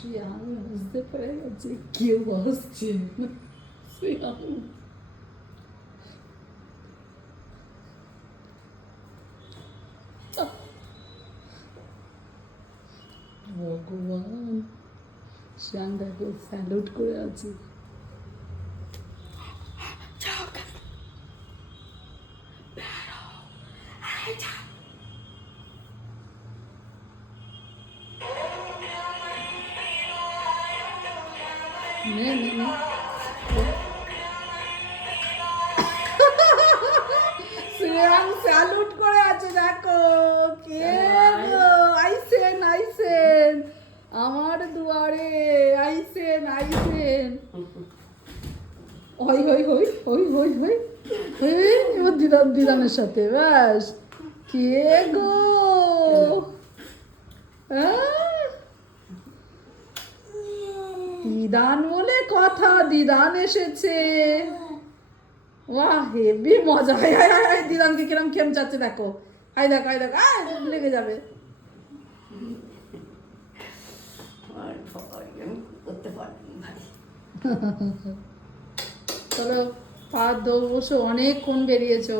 শ্রেয়াং বুঝতে পেরে গেছে কেউ আসছে। শ্রেয়াং ভগবান, শ্রেয়াং দেখো স্যালুট করে আছে। শ্রেয়াং স্যালুট করে আছে দেখো। কে গো? আইসেন আইসেন আমার দুয়ারে, আইসেন আইসেন। হই হই হই হই হই হই এবার দিদানের সাথে ব্যাস। কে গো? দিদান বলে কথা, দিদান এসেছে। বাহ হেবি মজা। হাই হাই হাই হাই দিদানকে কিরম খেম যাচ্ছে দেখো। হাই দেখ হাই দেখ, লেগে যাবে। চলো পা দৌ বসো, অনেকক্ষণ বেরিয়েছো।